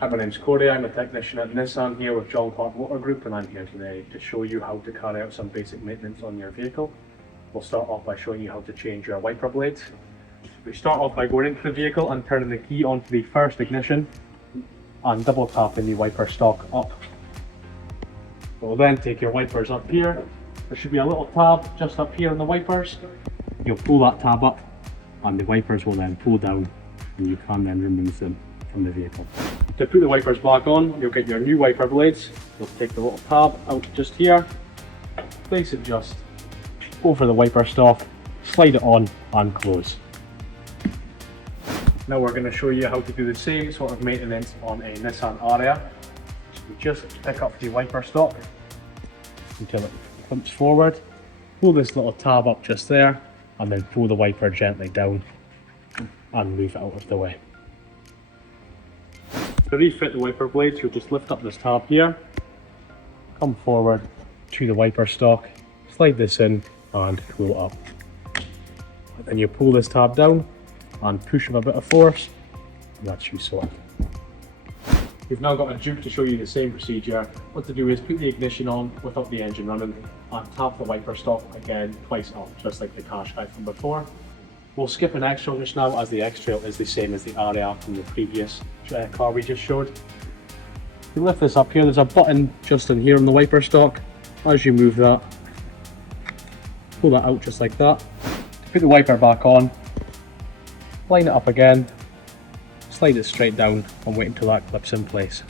Hi, my name's Corey. I'm a technician at Nissan here with John Clark Motor Group, and I'm here today to show you how to carry out some basic maintenance on your vehicle. We'll start off by showing you how to change your wiper blades. We start off by going into the vehicle and turning the key onto the first ignition and double tapping the wiper stalk up. We'll then take your wipers up here. There should be a little tab just up here on the wipers. You'll pull that tab up and the wipers will then pull down, and you can then remove them from the vehicle. To put the wipers back on, you'll get your new wiper blades. You'll take the little tab out just here, place it just over the wiper stalk, slide it on and close. Now we're going to show you how to do the same sort of maintenance on a Nissan Ariya. So you just pick up the wiper stalk until it clamps forward, pull this little tab up just there, and then pull the wiper gently down and move it out of the way. To refit the wiper blades, you'll just lift up this tab here, come forward to the wiper stalk, slide this in and pull it up. And then you pull this tab down and push with a bit of force, and that's you sorted. We've now got a Juke to show you the same procedure. What to do is put the ignition on without the engine running and tap the wiper stalk again twice up, just like the Qashqai from before. We'll skip an X-Trail just now, as the X-Trail is the same as the Ariya from the previous car we just showed. You lift this up here, there's a button just in here on the wiper stalk. As you move that, pull that out just like that. Put the wiper back on, line it up again, slide it straight down and wait until that clips in place.